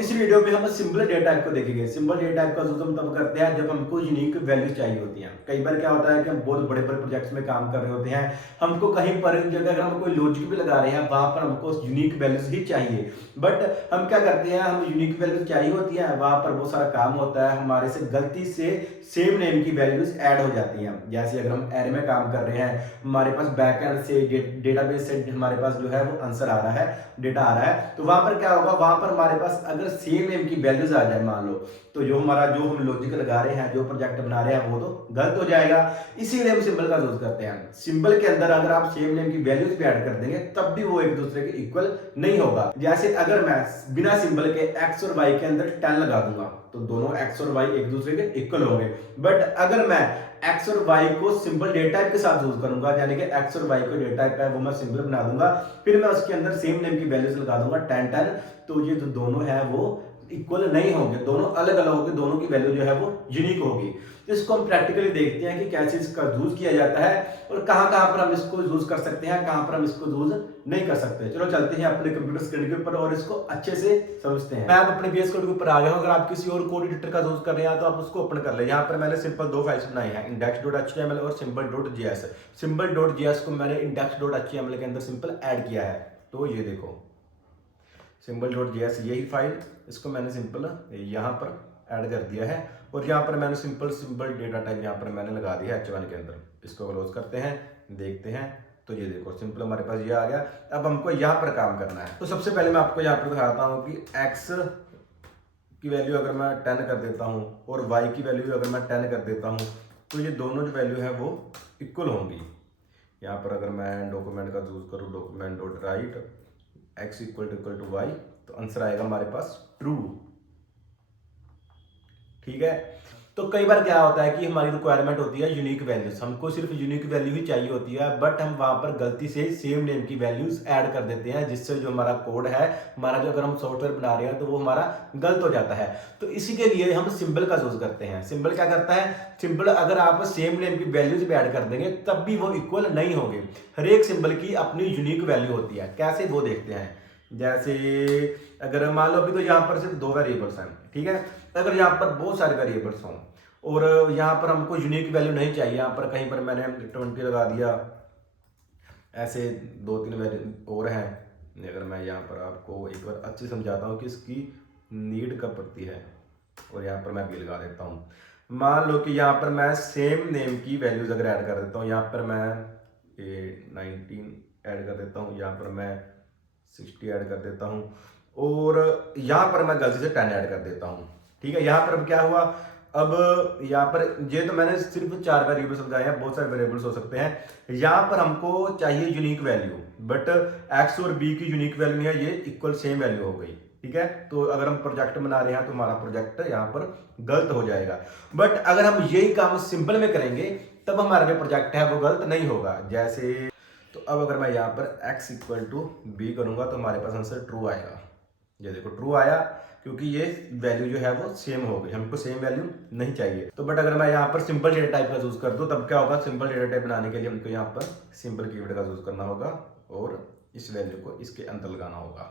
इस वीडियो में हम सिंपल डेटा टाइप को देखेंगे। सिंपल डेटा टाइप का यूज हम तब करते हैं जब हमको यूनिक वैल्यू चाहिए होती है। कई बार क्या होता है कि हम बहुत बड़े बड़े प्रोजेक्ट्स में काम कर रहे होते हैं, हमको कहीं पर जगह अगर हम कोई लॉजिक भी लगा रहे हैं वहां पर हमको यूनिक वैल्यूज ही चाहिए। बट हम क्या करते हैं, हम यूनिक वैल्यूज चाहिए होती है, वहां पर बहुत सारा काम होता है, हमारे से गलती से सेम नेम की वैल्यूज ऐड हो जाती हैं। जैसे अगर हम एरे में काम कर रहे हैं, हमारे पास बैकएंड से डेटाबेस से हमारे पास जो है वो आंसर आ रहा है, डेटा आ रहा है, तो वहां पर क्या होगा, वहां पर हमारे पास अगर सेम नेम की वैल्यूज आ जाए मान लो, तो जो हम लॉजिक लगा रहे हैं, जो प्रोजेक्ट बना रहे हैं, वो तो गलत हो जाएगा। इसीलिए हम सिंबल का यूज करते हैं। सिंबल के अंदर अगर आप सेम नेम की वैल्यूज भी ऐड कर देंगे तब भी वो एक दूसरे के इक्वल नहीं होगा। जैसे अगर मैं बिना सिंबल के एक्स और वाई के अंदर 10 लगा दूंगा तो दोनों एक्स और वाई एक दूसरे के इक्वल होंगे। बट अगर मैं एक्स और वाई को सिंपल डेटा टाइप के साथ यूज करूंगा, यानी कि एक्स और वाई को डेटा टाइप है वो मैं सिंबल बना दूंगा, फिर मैं उसके अंदर सेम नेम की वैल्यूज लगा दूंगा 10 10, तो ये जो दोनों है वो इक्वल नहीं होंगे, दोनों अलग अलग होंगे, दोनों की वैल्यू जो है वो यूनिक होगी। तो इसको हम प्रैक्टिकली देखते हैं कि कैसे इसका यूज किया जाता है और कहां कहां पर हम इसको यूज कर सकते हैं, कहां पर हम इसको यूज नहीं कर सकते। चलो चलते हैं अपने कंप्यूटर स्क्रीन के ऊपर और इसको अच्छे से समझते हैं। मैं अब अपने VS कोड के ऊपर आ गया हूं। अगर आप किसी और कोड एडिटर का यूज कर रहे हैं तो आप उसको ओपन कर ले। यहाँ पर मैंने सिंपल दो फाइल्स बनाई हैं, index.html और symbol.js। symbol.js को मैंने index.html के अंदर सिंपल ऐड किया है, तो ये देखो symbol.js यही फाइल, इसको मैंने सिंपल यहाँ पर ऐड कर दिया है और यहाँ पर मैंने सिंपल डेटा टाइप यहाँ पर मैंने लगा दिया है h1 के अंदर। इसको क्लोज करते हैं, देखते हैं, तो ये देखो सिंपल हमारे पास ये आ गया। अब हमको यहाँ पर काम करना है, तो सबसे पहले मैं आपको यहाँ पर दिखाता हूँ कि x की वैल्यू अगर मैं 10 कर देता हूँ और y की वैल्यू अगर मैं 10 कर देता हूँ तो ये दोनों जो वैल्यू है वो इक्वल होंगी। यहाँ पर अगर मैं डॉक्यूमेंट का यूज करूँ, document dot write x equal to Y, तो आंसर आएगा हमारे पास ट्रू। ठीक है, तो कई बार क्या होता है कि हमारी रिक्वायरमेंट होती है यूनिक वैल्यूज, हमको सिर्फ यूनिक वैल्यू ही चाहिए होती है, बट हम वहां पर गलती से सेम नेम की वैल्यूज ऐड कर देते हैं, जिससे जो हमारा कोड है, हमारा जो अगर हम सॉफ्टवेयर बना रहे हैं तो वो हमारा गलत हो जाता है। तो इसी के लिए हम सिंबल का यूज करते हैं। सिंबल क्या करता है, सिंबल अगर आप सेम नेम की वैल्यूज भी ऐड कर देंगे तब भी वो इक्वल नहीं होंगे। हर एक सिंबल की अपनी यूनिक वैल्यू होती है। कैसे, वो देखते हैं। जैसे अगर मान लो अभी तो यहाँ पर सिर्फ दो वेरिएबल्स हैं, ठीक है, अगर यहाँ पर बहुत सारे वेरिएबल्स हों और यहाँ पर हमको यूनिक वैल्यू नहीं चाहिए, यहाँ पर कहीं पर मैंने 20 लगा दिया, ऐसे दो तीन वैल्यू और हैं। अगर मैं यहाँ पर आपको एक बार अच्छे समझाता हूँ कि इसकी नीड कब पड़ती है, और यहाँ पर मैं भी लगा देता हूँ। मान लो कि यहाँ पर मैं सेम नेम की वैल्यूज अगर ऐड कर देता हूँ, यहाँ पर मैं 19 ऐड कर देता हूँ, यहाँ पर मैं 60 ऐड कर देता हूँ और यहाँ पर मैं गलती से 10 ऐड कर देता हूँ। ठीक है, यहाँ पर अब क्या हुआ, अब यहाँ पर ये तो मैंने सिर्फ 4 वेरिएबल्स समझाए हैं, बहुत सारे वेरिएबल्स हो सकते हैं। यहाँ पर हमको चाहिए यूनिक वैल्यू, बट एक्स और बी की यूनिक वैल्यू नहीं है, ये इक्वल सेम वैल्यू हो गई। ठीक है, तो अगर हम प्रोजेक्ट बना रहे हैं तो हमारा प्रोजेक्ट यहाँ पर गलत हो जाएगा। बट अगर हम यही काम सिंपल में करेंगे तब हमारा जो प्रोजेक्ट है वो गलत नहीं होगा। जैसे, तो अब अगर मैं यहाँ पर x इक्वल टू बी करूंगा तो हमारे पास आंसर ट्रू आएगा। ये देखो ट्रू आया, क्योंकि ये वैल्यू जो है वो सेम हो गई, हमको सेम वैल्यू नहीं चाहिए। तो बट अगर मैं यहाँ पर सिंपल डेटा टाइप का यूज कर दूं तब क्या होगा, सिंपल डेटा टाइप बनाने के लिए हमको यहाँ पर सिंपल कीवर्ड का यूज करना होगा और इस वैल्यू को इसके अंदर लगाना होगा।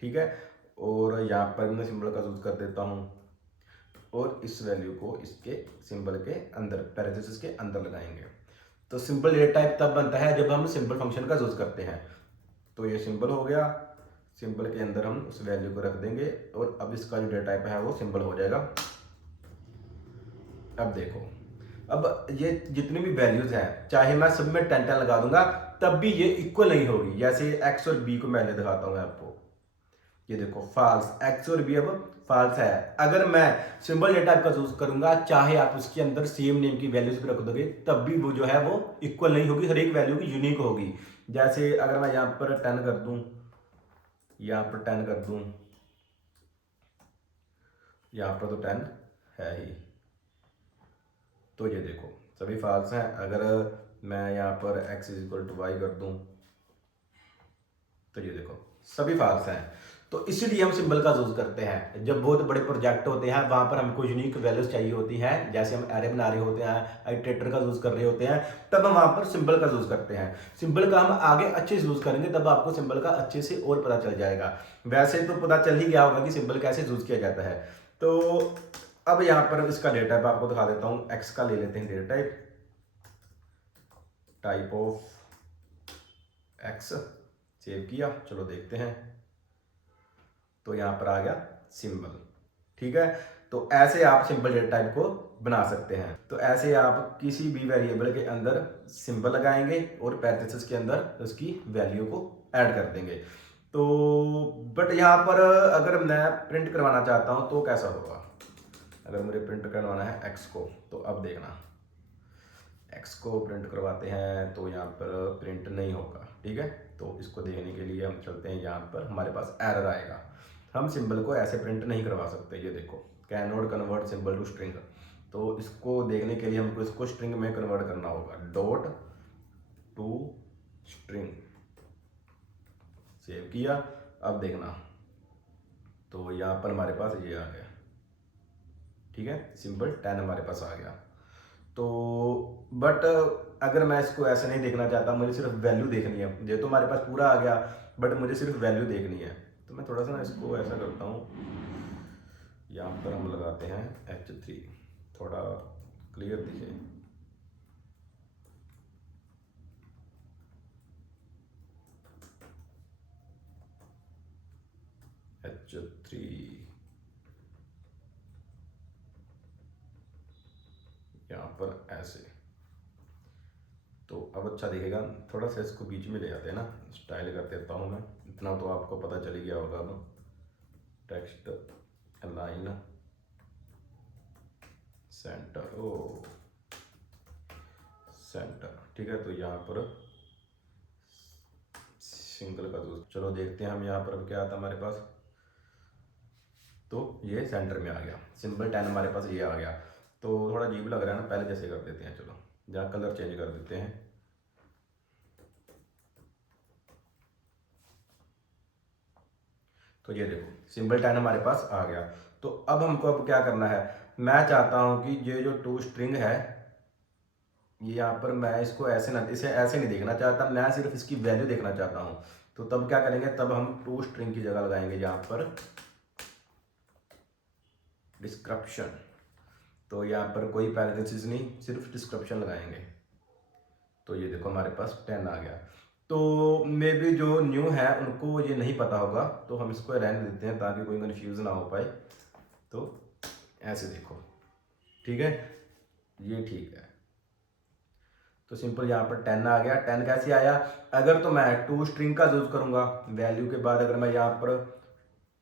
ठीक है, और यहाँ पर मैं सिंबल का यूज कर देता हूँ और इस वैल्यू को इसके सिंबल के अंदर, पैरेंथेसिस के अंदर लगाएंगे। तो सिंपल डेटा टाइप तब बनता है जब हम सिंपल फंक्शन का यूज करते हैं। तो ये सिंपल हो गया, सिंपल के अंदर हम उस वैल्यू को रख देंगे और अब इसका जो डेटा टाइप है वो सिंपल हो जाएगा। अब देखो, अब ये जितनी भी वैल्यूज हैं, चाहे मैं सब में 10 10 लगा दूंगा तब भी ये इक्वल नहीं होगी। जैसे एक्स और बी को मैं दिखाता हूं आपको, ये देखो फॉल्स, एक्स और बी अब फॉल्स है। अगर मैं सिंबल डेटा टाइप का यूज करूंगा, चाहे आप उसके अंदर सेम नेम की वैल्यूज भी रख दोगे तब भी वो जो है वो इक्वल नहीं होगी, हर एक वैल्यू की यूनिक होगी। जैसे अगर मैं यहाँ पर 10 कर दूं, यहाँ पर 10 कर दूं, यहाँ पर तो 10 है ही, तो ये देखो सभी फॉल्स हैं। अगर मैं यहाँ पर x is equal to Y कर दूं तो ये देखो सभी फॉल्स हैं। तो इसीलिए हम सिंबल का यूज करते हैं। जब बहुत बड़े प्रोजेक्ट होते हैं वहां पर हमको यूनिक वैल्यूज चाहिए होती हैं, जैसे हम एरे बना रहे होते हैं, आइटरेटर का यूज कर रहे होते हैं, तब हम वहां पर सिंबल का यूज करते हैं। सिंबल का हम आगे अच्छे से यूज करेंगे, तब आपको सिंबल का अच्छे से और पता चल जाएगा। वैसे तो पता चल ही गया होगा कि सिंबल कैसे यूज किया जाता है। तो अब यहाँ पर इसका डेटा टाइप आपको दिखा देता हूँ। एक्स का ले लेते हैं data type, type of x, save किया, चलो देखते हैं। तो यहाँ पर आ गया सिंबल। ठीक है, तो ऐसे आप सिंपल डेटा टाइप को बना सकते हैं। तो ऐसे आप किसी भी वेरिएबल के अंदर सिंबल लगाएंगे और पैरेंथेसिस के अंदर उसकी वैल्यू को ऐड कर देंगे। तो बट यहाँ पर अगर मैं प्रिंट करवाना चाहता हूँ तो कैसा होगा? अगर मुझे प्रिंट करवाना है एक्स को, तो अब देखना, एक्स को प्रिंट करवाते हैं तो यहाँ पर प्रिंट नहीं होगा। ठीक है, तो इसको देखने के लिए हम चलते हैं, यहाँ पर हमारे पास एरर आएगा। हम सिंबल को ऐसे प्रिंट नहीं करवा सकते। ये देखो, cannot convert symbol to string. तो इसको देखने के लिए हमको इसको स्ट्रिंग में कन्वर्ट करना होगा, डॉट टू स्ट्रिंग, सेव किया। अब देखना, तो यहाँ पर हमारे पास ये आ गया। ठीक है, सिंबल 10 हमारे पास आ गया। तो बट अगर मैं इसको ऐसे नहीं देखना चाहता, मुझे सिर्फ वैल्यू देखनी है। ये तो हमारे पास पूरा आ गया, बट मुझे सिर्फ वैल्यू देखनी है। तो मैं थोड़ा सा ना इसको ऐसा करता हूँ, यहाँ पर हम लगाते हैं H3, थोड़ा क्लियर दिखे। H3 यहाँ पर ऐसे, तो अब अच्छा दिखेगा। थोड़ा सा इसको बीच में ले जाते हैं ना, स्टाइल कर देता हूँ मैं, इतना तो आपको पता चल गया होगा। अब टेक्स्ट अलाइन सेंटर, ओ सेंटर। ठीक है, तो यहाँ पर सिंगल का यूज, चलो देखते हैं हम यहाँ पर अब क्या आता है हमारे पास। तो ये सेंटर में आ गया, सिंबल 10 हमारे पास ये आ गया। तो थोड़ा अजीब लग रहा है ना, पहले जैसे कर देते हैं। चलो जहाँ कलर चेंज कर देते हैं, तो ये देखो सिंबल 10 हमारे पास आ गया। तो अब हमको अब क्या करना है, मैं चाहता हूं कि ये जो टू स्ट्रिंग है, ये यहाँ पर मैं इसको ऐसे ना, इसे ऐसे नहीं देखना चाहता, मैं सिर्फ इसकी वैल्यू देखना चाहता हूं। तो तब क्या करेंगे, तब हम टू स्ट्रिंग की जगह लगाएंगे यहाँ पर डिस्क्रिप्शन। तो यहाँ पर कोई पैरेंथेसिस नहीं, सिर्फ डिस्क्रिप्शन लगाएंगे। तो ये देखो हमारे पास 10 आ गया। तो मे बी जो न्यू है उनको ये नहीं पता होगा, तो हम इसको रहने देते हैं ताकि कोई कंफ्यूज ना हो पाए। तो ऐसे देखो, ठीक है, ये ठीक है। तो सिंपल यहाँ पर 10 आ गया। 10 कैसे आया, अगर तो मैं टू स्ट्रिंग का यूज करूंगा, वैल्यू के बाद अगर मैं यहाँ पर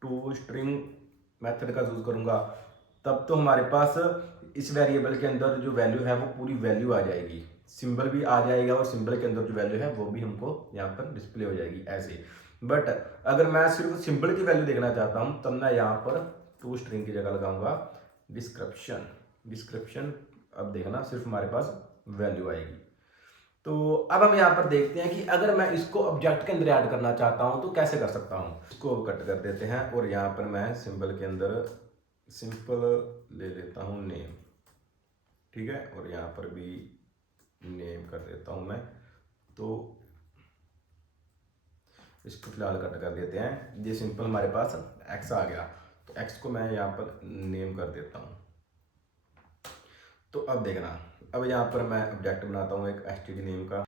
टू स्ट्रिंग मेथड का यूज करूंगा, तब तो हमारे पास इस वेरिएबल के अंदर जो वैल्यू है वो पूरी वैल्यू आ जाएगी, सिंबल भी आ जाएगा और सिंबल के अंदर जो वैल्यू है वो भी हमको यहाँ पर डिस्प्ले हो जाएगी ऐसे। बट अगर मैं सिर्फ सिंबल की वैल्यू देखना चाहता हूँ, तब मैं यहाँ पर टू स्ट्रिंग की जगह लगाऊंगा डिस्क्रिप्शन। डिस्क्रिप्शन, अब देखना सिर्फ हमारे पास वैल्यू आएगी। तो अब हम यहाँ पर देखते हैं कि अगर मैं इसको ऑब्जेक्ट के अंदर ऐड करना चाहता हूँ तो कैसे कर सकता हूँ। इसको कट कर देते हैं और यहाँ पर मैं सिंबल के अंदर सिंपल ले लेता हूँ नेम। ठीक है, और यहाँ पर भी नेम कर देता हूँ मैं। तो इसको फिलहाल कट कर देते हैं। ये सिंपल हमारे पास एक्स आ गया, तो एक्स को मैं यहाँ पर नेम कर देता हूँ। तो अब देखना, अब यहाँ पर मैं ऑब्जेक्ट बनाता हूँ एक std नेम का।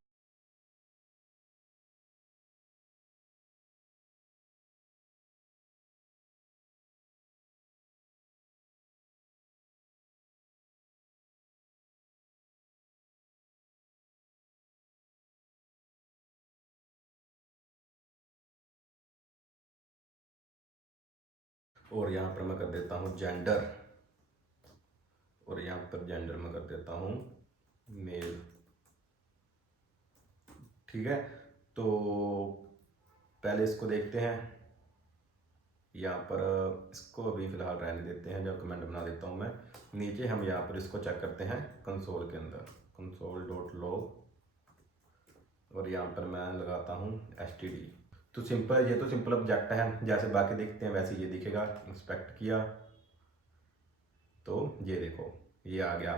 और यहाँ पर मैं कर देता हूँ जेंडर, और यहाँ पर जेंडर में कर देता हूँ मेल। ठीक है, तो पहले इसको देखते हैं। यहाँ पर इसको अभी फिलहाल रहने देते हैं, जब कमेंट बना देता हूँ मैं। नीचे हम यहाँ पर इसको चेक करते हैं कंसोल के अंदर, console.log, और यहाँ पर मैं लगाता हूँ std। तो सिंपल, ये तो सिंपल ऑब्जेक्ट है, जैसे बाकी देखते हैं वैसे ये दिखेगा। इंस्पेक्ट किया तो ये देखो ये आ गया।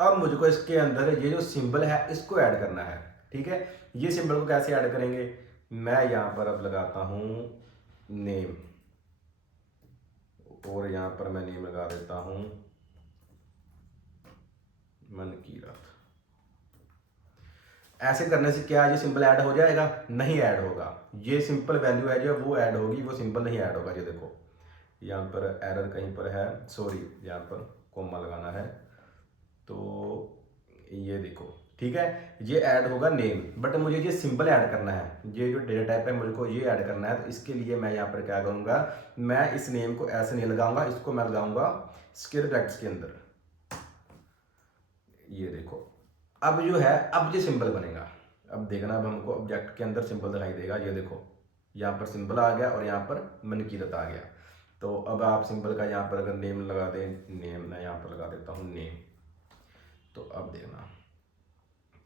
अब मुझको इसके अंदर ये जो सिंबल है इसको ऐड करना है, ठीक है। ये सिंबल को कैसे ऐड करेंगे, मैं यहाँ पर अब लगाता हूँ नेम, और यहाँ पर मैं नेम लगा देता हूँ मनकीरत। ऐसे करने से क्या ये सिंबल ऐड हो जाएगा, नहीं ऐड होगा। ये सिंपल वैल्यू है जो वो ऐड होगी, वो सिंबल नहीं ऐड होगा। ये देखो यहाँ पर एरर कहीं पर है, सॉरी यहाँ पर कोमा लगाना है, तो ये देखो ठीक है, ये ऐड होगा नेम। बट मुझे ये सिंबल ऐड करना है, ये जो डेटा टाइप है मुझको ये ऐड करना है। तो इसके लिए मैं यहाँ पर क्या करूँगा, मैं इस नेम को ऐसे नहीं लगाऊंगा, इसको मैं लगाऊंगा स्क्वायर ब्रैकेट्स के अंदर। ये देखो अब जो है, अब ये सिंबल बनेगा। अब देखना, अब हमको ऑब्जेक्ट के अंदर सिंबल दिखाई देगा। ये देखो यहाँ पर सिंबल आ गया और यहाँ पर मनकीरत आ गया। तो अब आप सिंबल का यहाँ पर अगर नेम लगा दें, नेम मैं यहाँ पर लगा देता हूँ नेम, तो अब देखना,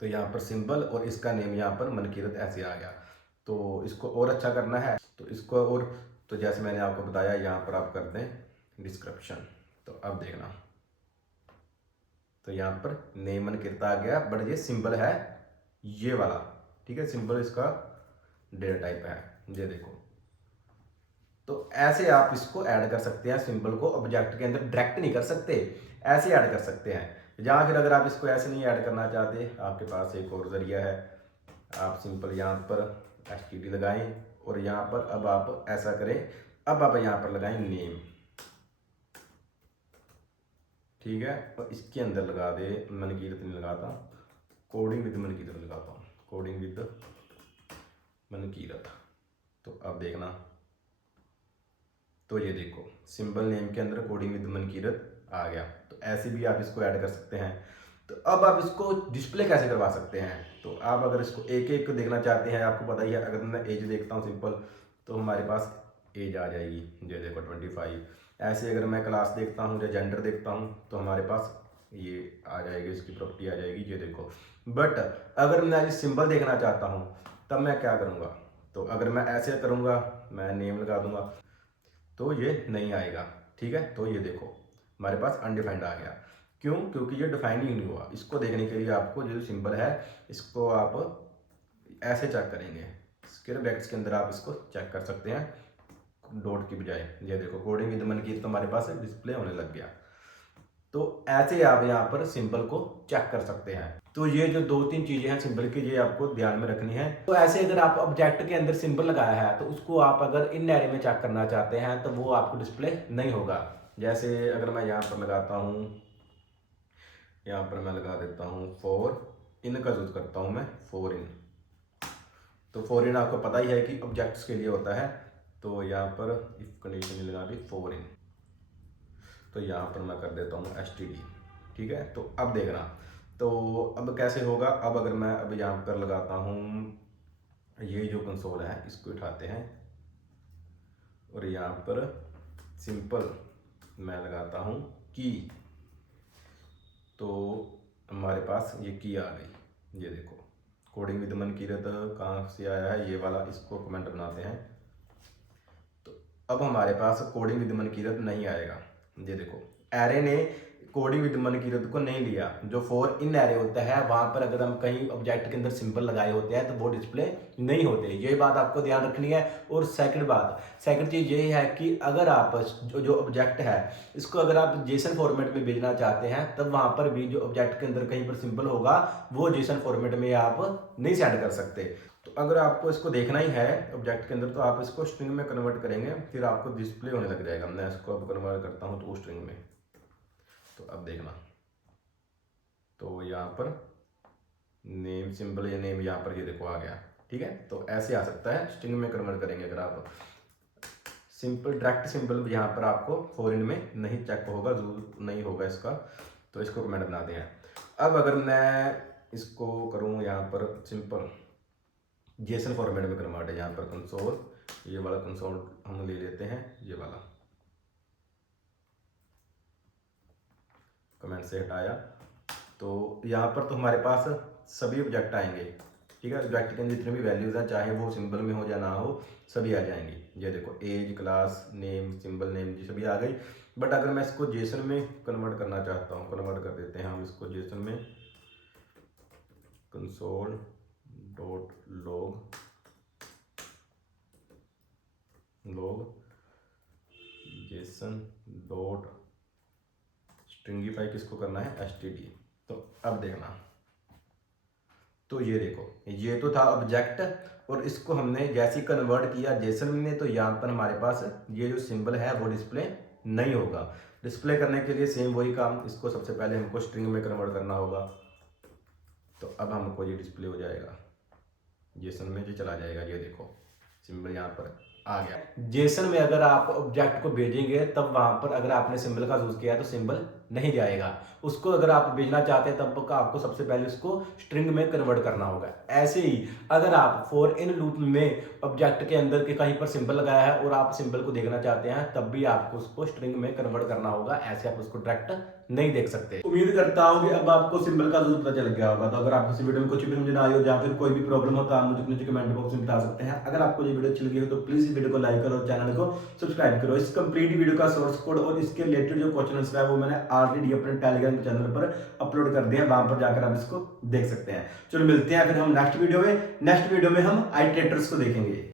तो यहाँ पर सिंबल और इसका नेम यहाँ पर मनकीरत ऐसे आ गया। तो इसको और अच्छा करना है तो इसको और, तो जैसे मैंने आपको बताया यहाँ पर आप कर दें डिस्क्रिप्शन। तो अब देखना, तो यहाँ पर नेम मनकीरत आ गया, बट ये सिंबल है ये वाला, ठीक है। सिंबल इसका डेटा टाइप है, ये देखो। तो ऐसे आप इसको ऐड कर सकते हैं, सिंबल को ऑब्जेक्ट के अंदर डायरेक्ट नहीं कर सकते, ऐसे ऐड कर सकते हैं। या फिर अगर आप इसको ऐसे नहीं ऐड करना चाहते, आपके पास एक और जरिया है, आप सिंपल यहाँ पर एसटीडी लगाएं और यहाँ पर अब आप ऐसा करें, अब आप यहाँ पर लगाएं नेम, ठीक है। और इसके अंदर लगा दे, मनकीरत नहीं लगाता, कोडिंग विद मनकीरत लगाता हूँ, कोडिंग विद मनकीरत। तो अब देखना, तो ये देखो सिंबल नेम के अंदर कोडिंग विद मनकीरत आ गया। तो ऐसे भी आप इसको ऐड कर सकते हैं। तो अब आप इसको डिस्प्ले कैसे करवा सकते हैं, तो आप अगर इसको एक एक देखना चाहते हैं, आपको पता ही है, अगर मैं एज देखता हूँ सिंपल, तो हमारे पास एज आ जाएगी, ये देखो 25। ऐसे अगर मैं क्लास देखता हूँ या जेंडर देखता हूँ, तो हमारे पास ये आ जाएगी, इसकी प्रॉपर्टी आ जाएगी, ये देखो। बट अगर मैं सिंबल देखना चाहता हूँ, तब मैं क्या करूँगा, तो अगर मैं ऐसे करूँगा, मैं नेम लगा दूंगा, तो ये नहीं आएगा, ठीक है। तो ये देखो हमारे पास अनडिफाइंड आ गया, क्यों, क्योंकि ये डिफाइन ही नहीं हुआ। इसको देखने के लिए आपको जो सिंबल है इसको आप ऐसे चेक करेंगे, स्क्वायर ब्रैकेट्स के अंदर आप इसको चेक कर सकते हैं डॉट की बजाय। ये देखो कोडिंग विद मनकीरत तो हमारे पास डिस्प्ले होने लग गया। तो ऐसे आप यहाँ पर सिंबल को चेक कर सकते हैं। तो ये जो दो तीन चीजें हैं सिंबल की, ये आपको ध्यान में रखनी है। तो ऐसे अगर आप ऑब्जेक्ट के अंदर सिंबल लगाया है, तो उसको आप अगर इन एरे में चेक करना चाहते हैं, तो वो आपको डिस्प्ले नहीं होगा। जैसे अगर मैं यहाँ पर लगाता हूँ, यहाँ पर मैं लगा देता हूँ फॉर इन का यूज करता हूँ मैं, फॉर इन। तो फॉर इन आपको पता ही है कि ऑब्जेक्ट्स के लिए होता है। तो यहाँ पर इफ कंडीशन लगा दी फॉर इन, तो यहाँ पर मैं कर देता हूँ एसटीडी, ठीक है। तो अब देखना, तो अब कैसे होगा, अब अगर मैं अब यहाँ पर लगाता हूँ, ये जो कंसोल है इसको उठाते हैं और यहाँ पर सिंपल मैं लगाता हूँ की, तो हमारे पास ये की आ गई। ये देखो कोडिंग विद मनकीरत कहाँ से आया है, ये वाला, इसको कमेंट बनाते हैं। तो अब हमारे पास कोडिंग विद मनकीरत नहीं आएगा। ये देखो एरे ने कोडिंग विद मनकीरत को नहीं लिया। जो फॉर इन एरे होता है वहां पर अगर हम कहीं ऑब्जेक्ट के अंदर सिंबल लगाए होते हैं तो वो डिस्प्ले नहीं होते, ये बात आपको ध्यान रखनी है। और सेकंड चीज ये है कि अगर आप जो ऑब्जेक्ट है इसको अगर आप जेसन फॉर्मेट में भेजना चाहते हैं, तब वहां पर भी जो ऑब्जेक्ट के अंदर कहीं पर सिंबल होगा वो जेसन फॉर्मेट में आप नहीं सेंड कर सकते। तो अगर आपको इसको देखना ही है ऑब्जेक्ट के अंदर, तो आप इसको स्ट्रिंग में कन्वर्ट करेंगे, फिर आपको डिस्प्ले होने लग जाएगा। मैं इसको अब कन्वर्ट करता हूँ तो स्ट्रिंग में, तो अब देखना, तो यहाँ पर नेम सिंबल या नेम यहाँ पर ये देखो आ गया, ठीक है। तो ऐसे आ सकता है, स्ट्रिंग में कन्वर्ट करेंगे अगर आप। सिंपल डायरेक्ट सिंबल यहाँ पर आपको फॉरेन में नहीं चेक होगा, यूज नहीं होगा इसका, तो इसको कमेंट बनाते हैं। अब अगर मैं इसको करूँ यहाँ पर सिंपल जेसन फॉर्मेट में कन्वर्ट है, यहाँ पर कंसोल, ये वाला कंसोल हम ले लेते हैं, ये वाला कमेंट से हटाया। तो यहाँ पर तो हमारे पास सभी ऑब्जेक्ट आएंगे, ठीक है। ऑब्जेक्ट के अंदर जितने भी वैल्यूज़ हैं, चाहे वो सिंबल में हो या ना हो, सभी आ जाएंगी। ये देखो age, class name, symbol name, जी सभी आ गई। बट अगर मैं इसको जेसन में कन्वर्ट करना चाहता हूँ, कन्वर्ट कर देते हैं हम इसको जेसन में, console dot log JSON dot stringify किसको करना है, एसटीडी। तो अब देखना, तो ये देखो ये तो था ऑब्जेक्ट, और इसको हमने जैसे ही कन्वर्ट किया जेसन में, तो यहाँ पर हमारे पास ये जो सिंबल है वो डिस्प्ले नहीं होगा। डिस्प्ले करने के लिए सेम वही काम, इसको सबसे पहले हमको स्ट्रिंग में कन्वर्ट करना होगा। तो अब हमको ये डिस्प्ले हो जाएगा, जेसन में जो चला जाएगा, ये देखो सिंबल यहाँ पर आ गया। जेसन में अगर आप ऑब्जेक्ट को भेजेंगे तब वहां पर अगर आपने सिंबल का यूज किया है तो सिंबल नहीं जाएगा। उसको अगर आप भेजना चाहते हैं तब आपको सबसे पहले उसको स्ट्रिंग में कन्वर्ट करना होगा। ऐसे ही अगर आप फॉर इन लूप में ऑब्जेक्ट के अंदर के कहीं पर सिंबल लगाया है और आप सिंबल को देखना चाहते हैं, तब भी आपको उसको स्ट्रिंग में कन्वर्ट करना होगा। ऐसे आप उसको डायरेक्ट नहीं देख सकते। उम्मीद करता हूं कि अब आपको सिंबल का जरूर पता चल गया होगा। तो अगर आपको इस वीडियो में कुछ भी समझ ना आई हो या फिर कोई भी प्रॉब्लम हो तो आप मुझे नीचे कमेंट बॉक्स में बता सकते हैं। अगर आपको ये वीडियो अच्छी लगी हो तो प्लीज इस वीडियो को लाइक करो, चैनल को सब्सक्राइब करो। इस कंप्लीट वीडियो का सोर्स कोड और इसके रिलेटेड जो क्वेश्चन आंसर है वो मैंने ऑलरेडी अपने टेलीग्राम चैनल पर अपलोड कर दिया है, वहां पर जाकर आप इसको देख सकते हैं। चलो मिलते हैं फिर हम नेक्स्ट वीडियो में। नेक्स्ट वीडियो में हम आइटरेटर्स को देखेंगे।